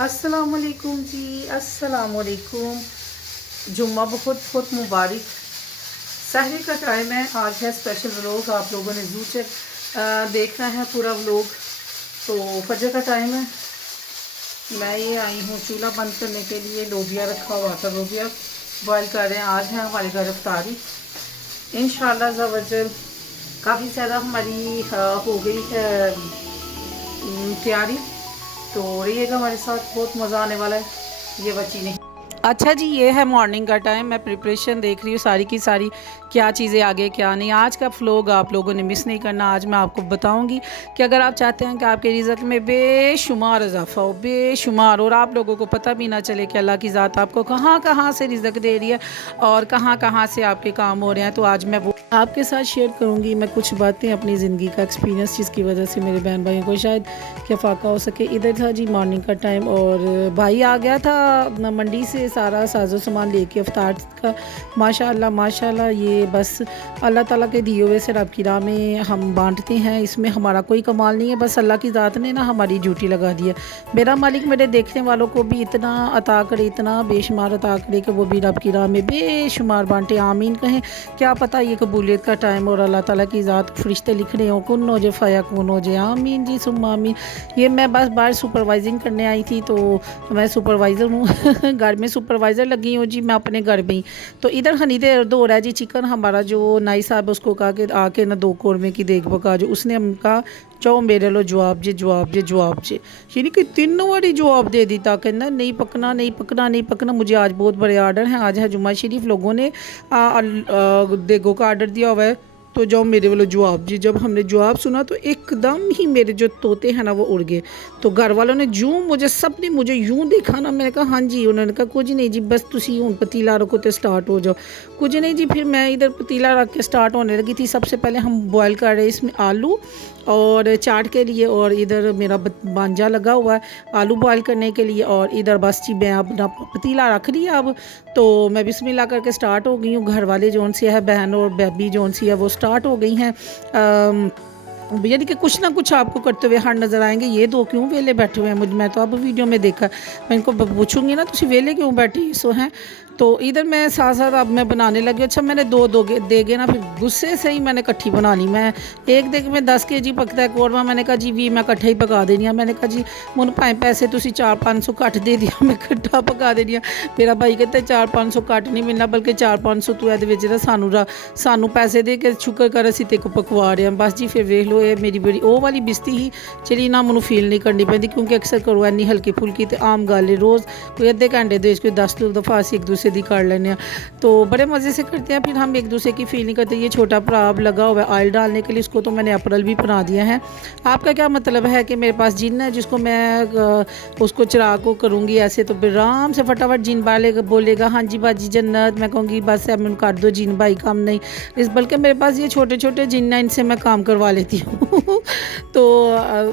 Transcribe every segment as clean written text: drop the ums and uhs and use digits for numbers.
अस्सलाम वालेकुम जी, अस्सलाम वालेकुम। जुम्मा बहुत बहुत मुबारक। सहरी का टाइम है, आज है स्पेशल व्लॉग। आप लोगों ने ज़रूर देखना है पूरा व्लॉग। तो फजर का टाइम है, मैं ये आई हूँ चूल्हा बंद करने के लिए। लोबिया रखा हुआ था, लोबिया बॉयल कर रहे हैं। आज है हमारे घर इफ्तारी इंशाअल्लाह ज़वजल। काफ़ी ज़्यादा हमारी हो गई है तैयारी। तो रहिएगा हमारे साथ, बहुत मज़ा आने वाला है। ये बची नहीं। अच्छा जी, ये है मॉर्निंग का टाइम। मैं प्रिपरेशन देख रही हूँ सारी की सारी, क्या चीज़ें आगे क्या नहीं। आज का व्लॉग आप लोगों ने मिस नहीं करना। आज मैं आपको बताऊंगी कि अगर आप चाहते हैं कि आपके रिज़्क़ में बेशुमार इजाफा हो, बेशुमार, और आप लोगों को पता भी ना चले कि अल्लाह की ज़ात आपको कहाँ कहाँ से रिज़्क़ दे रही है और कहाँ कहाँ से आपके काम हो रहे हैं, तो आज मैं वो आपके साथ शेयर करूँगी। मैं कुछ बातें अपनी ज़िंदगी का एक्सपीरियंस, जिसकी वजह से मेरे बहन भाइयों को शायद क्या फ़ाका हो सके। इधर था जी मॉर्निंग का टाइम, और भाई आ गया था मंडी से सारा साजो सामान लेके अफ्तार का। माशाअल्लाह माशाअल्लाह, ये बस अल्लाह ताला के दिए हुए से रब की राह में हम बांटते हैं। इसमें हमारा कोई कमाल नहीं है, बस अल्लाह की ज़ात ने ना हमारी ड्यूटी लगा दी है। मेरा मालिक मेरे देखने वालों को भी इतना अता करे, इतना बेशुमार अता करे कि वो भी रब की राह में बेशुमार बांटे। आमीन कहें। क्या पता ये कबूलियत का टाइम और अल्लाह ताला की ज़ात फरिश्ते लिख रहे हो, कुन हो जे फ़या कुन हो जे। आमीन जी सुम्मा आमीन। ये मैं बस बाहर सुपरवाइजिंग करने आई थी, तो मैं सुपरवाइज़र हूँ घर में सुपरवाइज़र लगी हूँ जी मैं अपने घर में ही। तो इधर हनीदे अर्द हो रहा है जी चिकन। हमारा जो नाई साहब है उसको कहा कि आके ना 2 कौरमे की देख पका। जो उसने हम कहा जाओ मेरे लो जवाब जे जवाब जे जवाब जे, यानी कि 3 बारी जवाब दे दिता। कहना नहीं पकना नहीं पकना नहीं पकना। मुझे आज बहुत बड़े आर्डर हैं। आज है जुम्मा शरीफ, लोगों ने देगो का आर्डर दिया हुआ है, तो जाओ मेरे वालों जवाब जी। जब हमने जवाब सुना तो एकदम ही मेरे जो तोते हैं ना वो उड़ गए। तो घर वालों ने यूँ मुझे, सब ने मुझे यूँ देखा ना। मैंने कहा हाँ जी। उन्होंने कहा कुछ नहीं जी, बस तुसी हूँ पतीला रखो तो स्टार्ट हो जाओ। कुछ नहीं जी। फिर मैं इधर पतीला रख के स्टार्ट होने लगी थी। सबसे पहले हम बॉयल कर रहे इसमें आलू और चाट के लिए, और इधर मेरा बांजा लगा हुआ है आलू बॉयल करने के लिए, और इधर बस जी मैं अपना पतीला रख रही है अब। तो मैं बिस्मिल्लाह करके स्टार्ट हो गई हूँ। घर वाले जौन सी है बहन और बेबी जौन सी है वो स्टार्ट हो गई हैं। यानी कि कुछ ना कुछ आपको करते हुए हर नज़र आएंगे। ये 2 क्यों वेले बैठे हुए हैं, मैं तो अब वीडियो में देखा। मैं इनको पूछूंगी ना तुम वेले क्यों बैठी सो हैं। तो इधर मैं साथ साथ अब मैं बनाने लगी। अच्छा मैंने 2 देगे ना, फिर गुस्से से ही मैंने इकट्ठी बना ली। मैं एक देग में 10 kg पकता है कौरमा, मैंने कहा जी भी मैं इकट्ठा ही पका देनी है। मैंने कहा जी मुन भाएं पैसे तुसी 400-500 घट दे दिया, मैं इकट्ठा पका देनी है। मेरा भाई कहता है 400-500 घट नहीं मिलना, बल्कि 400-500 तू ये सानू पैसे दे के शुक्र कर असी ते को पकवा रहे हैं। बस जी फिर वेख लो, ये मेरी बड़ी वो वाली बिस्ती ही चली ना, मैनू फील नहीं करनी पैंदी, क्योंकि अक्सर करो इन्नी हल्की फुल्की तो आम गल है। रोज़ कोई अद्धे घंटे दे कोई 10 दफ़ा असी एक दूसरे की कर लें, तो बड़े मज़े से करते हैं। फिर हम एक दूसरे की फील नहीं करते। ये छोटा भरा अब लगा हुआ है ऑयल डालने के लिए, उसको तो मैंने अप्रैल भी बना दिया है। आपका क्या मतलब है कि मेरे पास जिन है जिसको मैं उसको चिराग को करूँगी ऐसे, तो आराम से फटाफट जिन वाले बोलेगा हाँ जी बाजी जन्नत, मैं कहूँगी बस अब मैं कर दो जिन भाई काम नहीं। बल्कि मेरे पास ये छोटे छोटे जिन है, इनसे मैं काम करवा लेती हूँ तो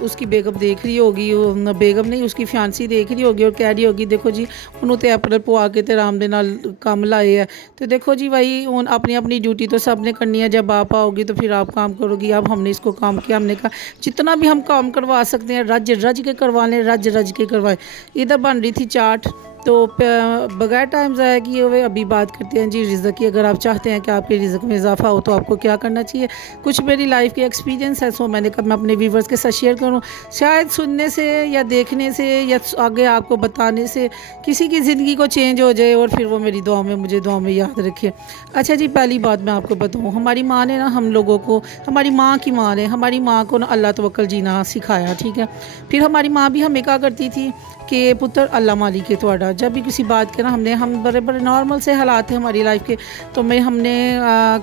उसकी बेगम देख रही होगी, बेगम नहीं उसकी फियांसी देख रही होगी और कह रही होगी देखो जी उन्होंने तो अप्रैल पवा के तो आराम दे नाल काम लाए है। तो देखो जी भाई उन अपनी अपनी ड्यूटी तो सब ने करनी है। जब आप आओगी तो फिर आप काम करोगी। अब हमने इसको काम किया, हमने कहा जितना भी हम काम करवा सकते हैं रज रज के करवा लें, रज रज के करवाएं। इधर बन रही थी चाट, तो बगैर टाइम ज़ाया किए हुए अभी बात करते हैं जी रिज़्क़ की। अगर आप चाहते हैं कि आपके रिज़्क़ में इजाफा हो तो आपको क्या करना चाहिए। कुछ मेरी लाइफ के एक्सपीरियंस है, सो मैंने कहा मैं अपने व्यूवर्स के साथ शेयर करूं। शायद सुनने से या देखने से या आगे आपको बताने से किसी की ज़िंदगी को चेंज हो जाए, और फिर वो मेरी दुआ में मुझे दुआ में याद रखे। अच्छा जी, पहली बात मैं आपको बताऊँ, हमारी माँ ने ना हम लोगों को, हमारी माँ की माँ ने हमारी माँ को ना अल्लाह तवक्कल जीना सिखाया, ठीक है। फिर हमारी माँ भी हमें क्या करती थी कि पुत्र अल्लाह मालिक है थोड़ा। जब भी किसी बात के ना हम बड़े बड़े नॉर्मल से हालात थे हमारी लाइफ के, तो हमने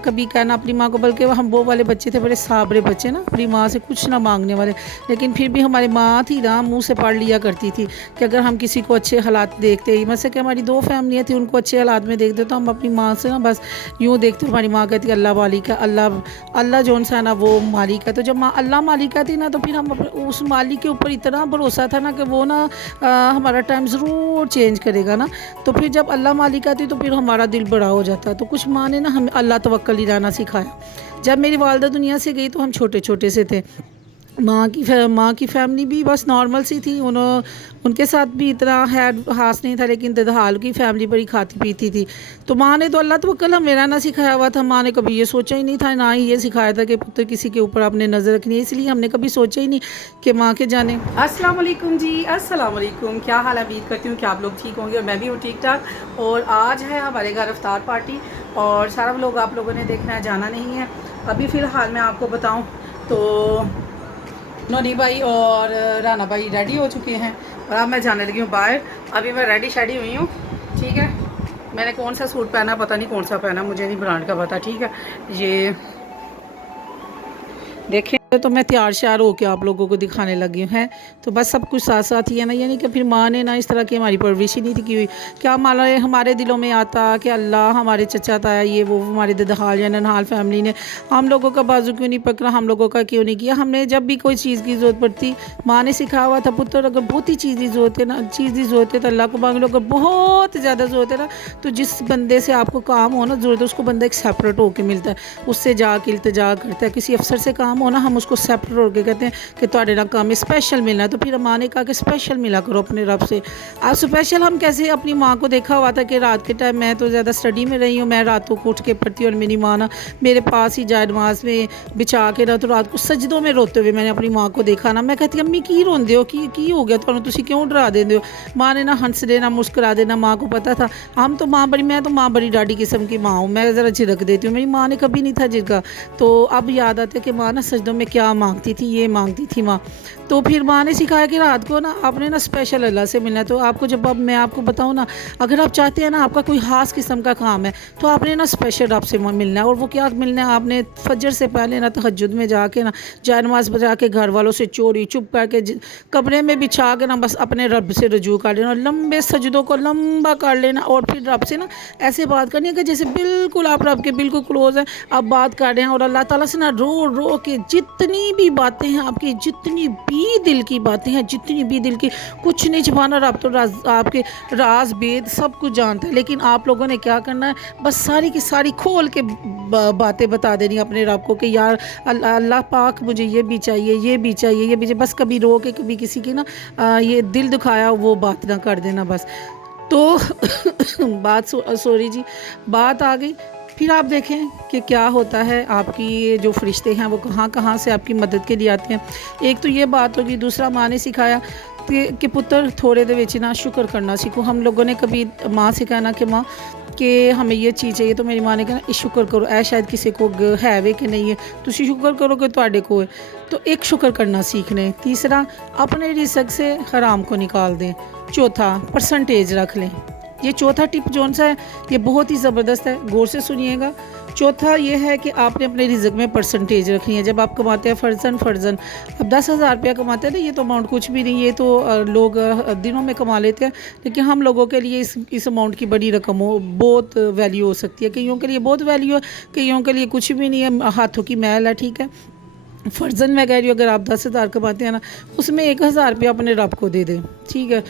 कभी कहना अपनी माँ को, बल्कि हम वो वाले बच्चे थे बड़े साबरे बच्चे ना, अपनी माँ से कुछ ना मांगने वाले। लेकिन फिर भी हमारी माँ थी ना मुँह से पढ़ लिया करती थी कि अगर हम किसी को अच्छे हालात देखते ही, मतलब कि हमारी 2 फैमिलियाँ थी, उनको अच्छे हालात में देखते तो हम अपनी माँ से ना बस यूँ देखते। हमारी माँ कहती अल्लाह मालिक है, अल्लाह जौन सा है ना वो मालिक है। तो जब माँ अल्लाह मालिक थी ना, तो फिर हम उस मालिक के ऊपर इतना भरोसा था ना कि वो ना हमारा टाइम ज़रूर चेंज करेगा ना। तो फिर जब अल्लाह मालिक आती तो फिर हमारा दिल बड़ा हो जाता। तो कुछ माँ ने ना हमें अल्लाह तवक्कल ही रहना सिखाया। जब मेरी वालदा दुनिया से गई तो हम छोटे छोटे से थे, माँ की फैमिली भी बस नॉर्मल सी थी, उनके साथ भी इतना है खास नहीं था, लेकिन ददहाल की फैमिली बड़ी खाती पीती थी। तो माँ ने तो अल्लाह तवक्कल हमें रहना सिखाया हुआ था। माँ ने कभी ये सोचा ही नहीं था, ना ही ये सिखाया था कि पुत्र किसी के ऊपर आपने नज़र रखनी है, इसलिए हमने कभी सोचा ही नहीं कि माँ के जाने। अस्सलाम वालेकुम जी, अस्सलाम वालेकुम। क्या हाल है? उम्मीद करती हूँ कि आप लोग ठीक होंगे और मैं भी हूँ ठीक ठाक। और आज है हमारे घर इफ्तार पार्टी और सारा लोग आप लोगों ने देखना है, जाना नहीं है। अभी फ़िलहाल मैं आपको बताऊँ तो नोनी भाई और राना भाई रेडी हो चुके हैं और अब मैं जाने लगी हूँ बाहर। अभी मैं रेडी शेडी हुई हूँ, ठीक है। मैंने कौन सा सूट पहना पता नहीं, कौन सा पहना मुझे नहीं ब्रांड का पता, ठीक है। ये देखें तो मैं तैयार श्यार होकर आप लोगों को दिखाने लगी हूँ, हैं तो बस सब कुछ साथ साथ ही है ना। यानी कि फिर माँ ने ना इस तरह की हमारी परवरिश ही नहीं थी की हुई। क्या माला हमारे दिलों में आता कि अल्लाह हमारे चचा ताया ये वो हमारे ददहाल या ननहाल फैमिली ने हम लोगों का बाजू क्यों नहीं पकड़ा, हम लोगों का क्यों नहीं किया। हमने जब भी कोई चीज़ की ज़रूरत पड़ती, माँ ने सिखाया हुआ था पुत्र अगर बहुत ही चीज़ की ज़रूरत है ना, चीज़ की ज़रूरत है तो अल्लाह को मांग लो। अगर बहुत ज़्यादा ज़रूरत है ना तो जिस बंदे से आपको काम हो ना ज़रूरत है, उसको बंदा एक सेपरेट होकर मिलता है, उससे जाके इल्तिजा करता है। किसी अफसर से काम हो ना, हम उसको सेपरेट होकर कहते हैं कि ਤੁਹਾਡੇ ਨਾਲ काम स्पेशल मिलना है। तो फिर माँ ने कहा कि स्पेशल मिला करो अपने रब से। अब स्पेशल हम कैसे, अपनी माँ को देखा हुआ था कि रात के टाइम मैं तो ज़्यादा स्टडी में रही हूँ, मैं रातों को उठ के पढ़ती हूँ और मेरी माँ ना मेरे पास ही जाए नमाज में बिछा के ना, तो रात को सजदों में रोते हुए मैंने अपनी माँ को देखा ना। मैं कहती अम्मी की रोंदे हो, की हो गया तुहानू, तुसी क्यों डरा देंदे हो। माँ ने ना हंस देना, मुस्कुरा देना। माँ को पता था हम तो मैं तो माँ बड़ी डाडी किस्म की माँ हूँ, मैं ज़रा झिड़क देती हूँ। मेरी माँ ने कभी नहीं था झिड़का। तो अब याद आते कि माँ ना सजदों में क्या मांगती थी, ये मांगती थी माँ। तो फिर माँ ने सिखाया कि रात को ना आपने ना स्पेशल अल्लाह से मिलना है। तो आपको जब अब मैं आपको बताऊँ ना, अगर आप चाहते हैं ना आपका कोई ख़ास किस्म का काम है तो आपने ना स्पेशल रब से मिलना है। और वो क्या मिलना है, आपने फजर से पहले ना तहज्जुद में जाके ना जाए नमाज़ बजा के घर वालों से चोरी चुप करके कमरे में बिछा के ना बस अपने रब से रजू कर लेना, लंबे सजदों को लंबा कर लेना और फिर रब से ना ऐसे बात करनी है कि जैसे बिल्कुल आप रब के बिल्कुल क्लोज हैं, आप बात कर रहे हैं। और अल्लाह ताला से ना रो रो के जितनी भी बातें हैं आपकी, जितनी भी दिल की बातें हैं, जितनी भी दिल की, कुछ नहीं छुपाना। रब तो आपके राज भेद सब कुछ जानता है, लेकिन आप लोगों ने क्या करना है, बस सारी की सारी खोल के बातें बता देनी अपने रब को कि यार अल्लाह पाक मुझे ये भी चाहिए, ये भी चाहिए, ये भी चाहिए। बस कभी रो के कभी किसी की ना ये दिल दुखाया वो बात ना कर देना बस। तो सॉरी जी, बात आ गई। फिर आप देखें कि क्या होता है, आपकी ये जो फरिश्ते हैं वो कहाँ कहाँ से आपकी मदद के लिए आते हैं। एक तो ये बात होगी, दूसरा माँ ने सिखाया कि पुत्र थोड़े दे विच ना शुक्र करना सीखो। हम लोगों ने कभी माँ से कहना कि माँ कि हमें ये चीज़ चाहिए, तो मेरी माँ ने कहना शुक्र करो, ऐ शायद किसी को है वे कि नहीं है, तुसी शुक्र करो कि तुहाडे को है। तो एक शुक्र करना सीखने। तीसरा अपने रिज़्क़ से हराम को निकाल दें। चौथा परसेंटेज रख लें। ये चौथा टिप जौन सा है ये बहुत ही ज़बरदस्त है, गौर से सुनिएगा। चौथा ये है कि आपने अपने रिज़्क़ में परसेंटेज रखनी है। जब आप कमाते हैं फ़र्ज़न अब 10,000 रुपया कमाते हैं ना, ये तो अमाउंट कुछ भी नहीं, ये तो लोग दिनों में कमा लेते हैं, लेकिन हम लोगों के लिए इस अमाउंट की बड़ी रकम हो, बहुत वैल्यू हो सकती है। कईयों के लिए बहुत वैल्यू है, कईयों के लिए कुछ भी नहीं है, हाथों की मैल है, ठीक है। फ़र्ज़न मैं कह रही हूँ, अगर आप 10,000 कमाते हैं ना, उसमें 1,000 रुपया अपने रब को दे दें, ठीक है।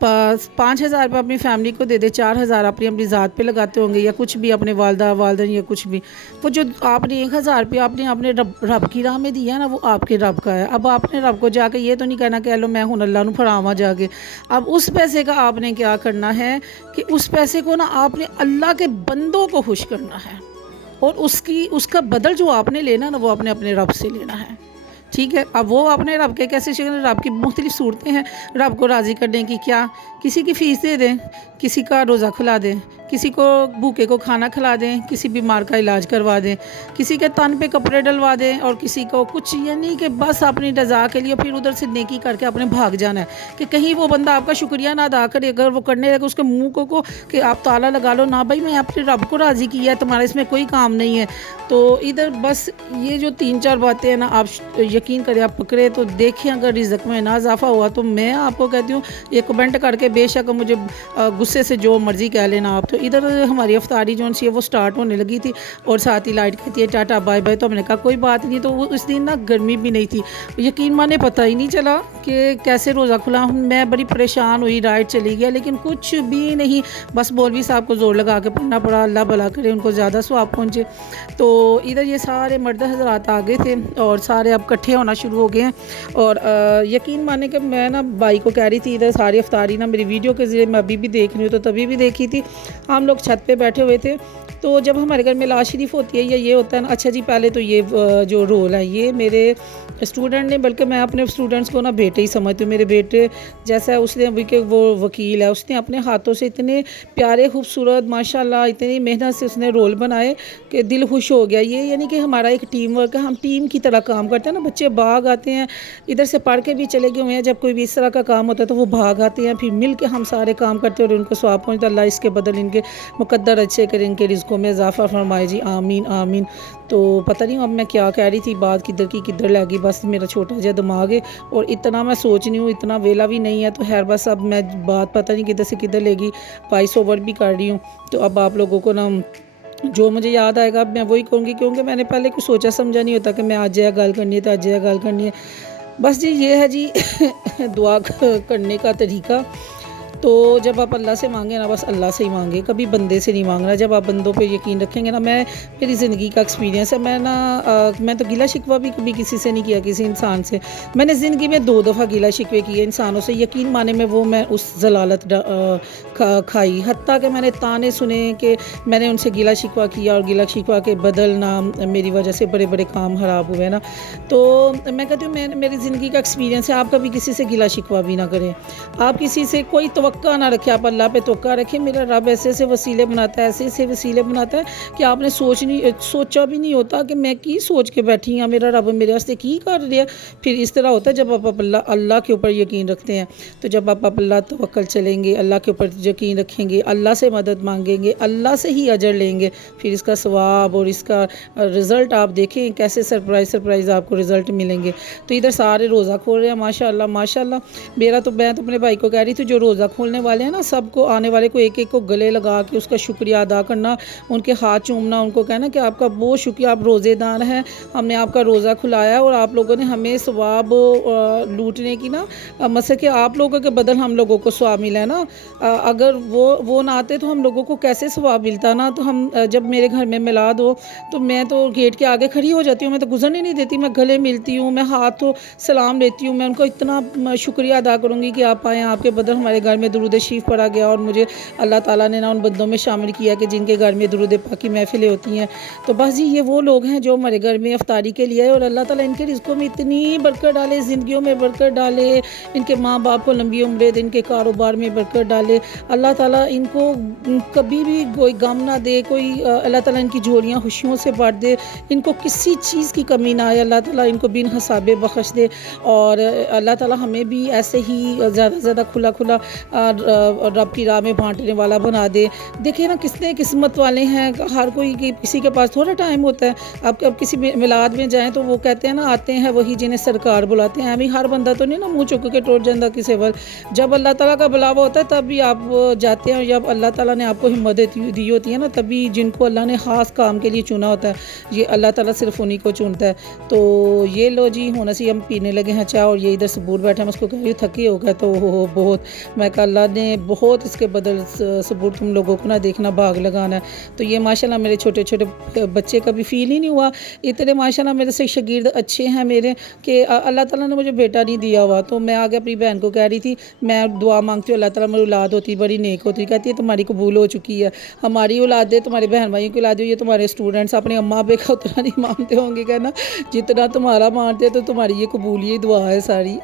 5,000 रुपये अपनी फैमिली को दे दे, 4,000 अपनी ज़ात पे लगाते होंगे या कुछ भी अपने वालदन या कुछ भी। वो जो आपने 1,000 रुपया आपने अपने रब की राह में दिया ना, वो आपके रब का है। अब आपने रब को जाके ये तो नहीं कहना कि लो मैं हूँ अल्लाह नू फरावा जाके। अब उस पैसे का आपने क्या करना है कि उस पैसे को ना आपने अल्लाह के बंदों को खुश करना है, और उसका बदल जो आपने लेना ना वो आपने अपने रब से लेना है, ठीक है। अब वो अपने रब के कैसे शिकन, रब की मुख्तलिफ सूरतें हैं रब को राज़ी करने की। क्या, किसी की फ़ीस दे दें, किसी का रोज़ा खुला दें, किसी को भूखे को खाना खिला दें, किसी बीमार का इलाज करवा दें, किसी के तन पे कपड़े डलवा दें, और किसी को कुछ, ये नहीं कि बस अपनी रज़ा के लिए फिर उधर से नेकी करके अपने भाग जाना है कि कहीं वो बंदा आपका शुक्रिया ना अदा करे। अगर वो करने लगे उसके मुँह को कि आप ताला लगा लो ना, भाई मैं अपने रब को राज़ी किया है, तुम्हारा इसमें कोई काम नहीं है। तो इधर बस ये जो 3-4 बातें हैं ना, आप यकीन करें आप पकड़े तो देखें, अगर रिज़्क़ में ना इजाफा हुआ तो मैं आपको कहती हूँ ये कमेंट करके बेशक मुझे गुस्से से जो मर्ज़ी कह लेना आप। तो इधर हमारी अफ्तारी जो सी है वो स्टार्ट होने लगी थी और साथ ही लाइट कहती है टाटा बाय बाय। तो हमने कहा कोई बात नहीं। तो उस दिन ना गर्मी भी नहीं थी, यकीन माने पता ही नहीं चला कि कैसे रोज़ा खुला। मैं बड़ी परेशान हुई, लाइट चली गया, लेकिन कुछ भी नहीं, बस मौलवी साहब को ज़ोर लगा के पढ़ना पड़ा, अल्लाह भला करे उनको ज़्यादा सवाब पहुँचे। तो इधर ये सारे मर्द हज़रात आ गए थे और सारे अब इकट्ठे اکٹھے ہونا شروع ہو گئے ہیں. اور یقین مانیں کہ میں نا بھائی کو کہہ رہی تھی ادھر ساری افطاری نا میری ویڈیو کے ذریعے میں ابھی بھی دیکھ رہی ہوں، تو تبھی بھی دیکھی تھی. ہم لوگ چھت پہ بیٹھے ہوئے تھے. تو جب ہمارے گھر میں لاش شریف ہوتی ہے یا یہ ہوتا ہے نا، اچھا جی پہلے تو یہ جو رول ہے یہ میرے اسٹوڈنٹ نے، بلکہ میں اپنے اسٹوڈنٹس کو نا بیٹے ہی سمجھتی ہوں. میرے بیٹے جیسا اس نے ابھی کہ وہ وکیل ہے، اس نے اپنے ہاتھوں سے اتنے پیارے خوبصورت ماشاءاللہ اتنی محنت سے اس نے رول بنائے کہ دل خوش ہو گیا. یہ یعنی کہ ہمارا ایک ٹیم ورک ہے، ہم ٹیم کی طرح کام کرتے ہیں نا. بچے بھاگ آتے ہیں ادھر سے پڑھ کے بھی چلے گئے ہوئے ہیں، جب کوئی بھی اس طرح کا کام ہوتا ہے تو وہ بھاگ آتے ہیں، پھر مل کے ہم سارے کام کرتے ہیں اور ان کو ثواب پہنچتا ہے. اللہ اس کے بدل ان کے مقدر اچھے کریں، ان کے رزقوں میں اضافہ فرمائے جی، آمین آمین. تو پتہ نہیں اب میں کیا کہہ رہی تھی، بات کدھر کی کدھر لگی. بس میرا چھوٹا جا دماغ ہے اور اتنا میں سوچ نہیں ہوں، اتنا ویلا بھی نہیں ہے. تو خیر بس اب میں بات پتہ نہیں کدھر سے کدھر لے گی، وائس اوور بھی کر رہی ہوں. تو اب آپ لوگوں کو نا جو مجھے یاد آئے گا اب میں وہی کہوں گی، کیونکہ میں نے پہلے کچھ سوچا سمجھا نہیں ہوتا کہ میں آج یہ گال کرنی ہے تو آج یہ گال کرنی ہے. بس جی یہ ہے جی دعا کرنے کا طریقہ. تو جب آپ اللہ سے مانگیں نا، بس اللہ سے ہی مانگیں، کبھی بندے سے نہیں مانگنا. جب آپ بندوں پہ یقین رکھیں گے نا، میری زندگی کا ایکسپیرینس ہے، میں تو گلہ شکوہ بھی کبھی کسی سے نہیں کیا، کسی انسان سے. میں نے زندگی میں 2 دفعہ گلہ شکوے کیے انسانوں سے، یقین مانے میں اس ضلالت کھائی، حتیٰ کہ میں نے تانے سنے کہ میں نے ان سے گلہ شکوہ کیا اور گلہ شکوہ کے بدل نا میری وجہ سے بڑے بڑے کام خراب ہوئے نا. تو میں کہتی ہوں میری زندگی کا ایکسپیرینس ہے. آپ کبھی کسی سے گلہ شکوہ بھی نہ کریں، آپ کسی سے کوئی توقع نہ رکھے، آپ اللہ پہ توقع رکھیں. میرا رب ایسے ایسے وسیلے بناتا ہے، ایسے ایسے وسیلے بناتا ہے کہ آپ نے سوچا بھی نہیں ہوتا کہ میں کی سوچ کے بیٹھی ہوں، میرا رب میرے واسطے کی کر رہا ہے. پھر اس طرح ہوتا ہے جب آپ اللہ کے اوپر یقین رکھتے ہیں. تو جب آپ اللہ توکل چلیں گے، اللہ کے اوپر یقین رکھیں گے، اللہ سے مدد مانگیں گے، اللہ سے ہی اجر لیں گے، پھر اس کا ثواب اور اس کا رزلٹ آپ دیکھیں کیسے سرپرائز آپ کو رزلٹ ملیں گے. تو ادھر سارے روزہ کھول رہے ہیں ماشاءاللہ ماشاءاللہ. میں تو اپنے بھائی کو کہہ رہی تھی جو روزہ کھولنے والے ہیں نا، سب کو آنے والے کو ایک ایک کو گلے لگا کے اس کا شکریہ ادا کرنا، ان کے ہاتھ چومنا، ان کو کہنا کہ آپ کا بہت شکریہ، آپ روزے دار ہیں، ہم نے آپ کا روزہ کھلایا اور آپ لوگوں نے ہمیں ثواب لوٹنے کی نا، مثلا کہ آپ لوگوں کے بدل ہم لوگوں کو ثواب ملا ہے نا. اگر وہ نہ آتے تو ہم لوگوں کو کیسے ثواب ملتا نا. تو ہم جب میرے گھر میں میلاد ہو تو میں تو گیٹ کے آگے کھڑی ہو جاتی ہوں، میں تو گزرنے نہیں دیتی، میں گلے ملتی ہوں، میں ہاتھ تو سلام لیتی ہوں. میں ان کو اتنا شکریہ ادا کروں گی کہ آپ آئیں، آپ کے بدل ہمارے گھر میں درود شریف پڑھا گیا اور مجھے اللہ تعالیٰ نے نا ان بندوں میں شامل کیا کہ جن کے گھر میں درود پاک کی محفلیں ہوتی ہیں. تو بس جی یہ وہ لوگ ہیں جو ہمارے گھر میں افطاری کے لیے آئے، اور اللہ تعالیٰ ان کے رزقوں میں اتنی برکت ڈالے، زندگیوں میں برکت ڈالے، ان کے ماں باپ کو لمبی عمریں دے، ان کے کاروبار میں برکت ڈالے. اللہ تعالیٰ ان کو کبھی بھی کوئی غم نہ دے، اللہ تعالیٰ ان کی جھولیاں خوشیوں سے بھر دے، ان کو کسی چیز کی کمی نہ آئے. اللہ تعالیٰ ان کو بن حساب بخش دے، اور اللہ تعالیٰ ہمیں بھی ایسے ہی زیادہ زیادہ کھلا رب کی راہ میں بانٹنے والا بنا دے. دیکھیں نا کتنے قسمت والے ہیں، ہر کوئی کسی کے پاس تھوڑا ٹائم ہوتا ہے. اب کسی میلاد میں جائیں تو وہ کہتے ہیں نا آتے ہیں وہی جنہیں سرکار بلاتے ہیں. ابھی ہر بندہ تو نہیں نا منہ چک کے ٹوٹ جاتا کسی وقت. جب اللہ تعالیٰ کا بلاوا ہوتا ہے تب بھی آپ جاتے ہیں، اور جب اللہ تعالیٰ نے آپ کو ہمت دی ہوتی ہے نا، تبھی جن کو اللہ نے خاص کام کے لیے چنا ہوتا ہے، یہ اللہ تعالیٰ صرف انہی کو چنتا ہے. تو یہ لو جی ہونا سی ہم پینے لگے ہیں چائے، اور یہ ادھر ثبور بیٹھا ہے. میں اس کو کہہ رہی ہوں تھکی ہو گیا تو بہت، میں کہا اللہ نے بہت اس کے بدل ثبور تم لوگوں کو نہ دیکھنا بھاگ لگانا ہے. تو یہ ماشاءاللہ میرے چھوٹے چھوٹے بچے کا بھی فیل ہی نہیں ہوا. اتنے ماشاءاللہ میرے سے شاگرد اچھے ہیں میرے کہ اللہ تعالیٰ نے مجھے بیٹا نہیں دیا ہوا. تو میں آگے اپنی بہن کو کہہ رہی تھی میں دعا مانگتی ہوں اللہ تعالیٰ میری اولاد ہوتی بڑی نیک ہوتی. کہتی ہے تمہاری قبول ہو چکی ہے، ہماری اولاد ہے، تمہارے بہن بھائیوں کی اولاد ہے، یہ تمہارے اسٹوڈنٹس اپنے اماں ابے کا اتنا نہیں مانتے ہوں گے، کہنا جتنا تمہارا مانتے تو تمہاری یہ قبول یہ دعا ہے ساری.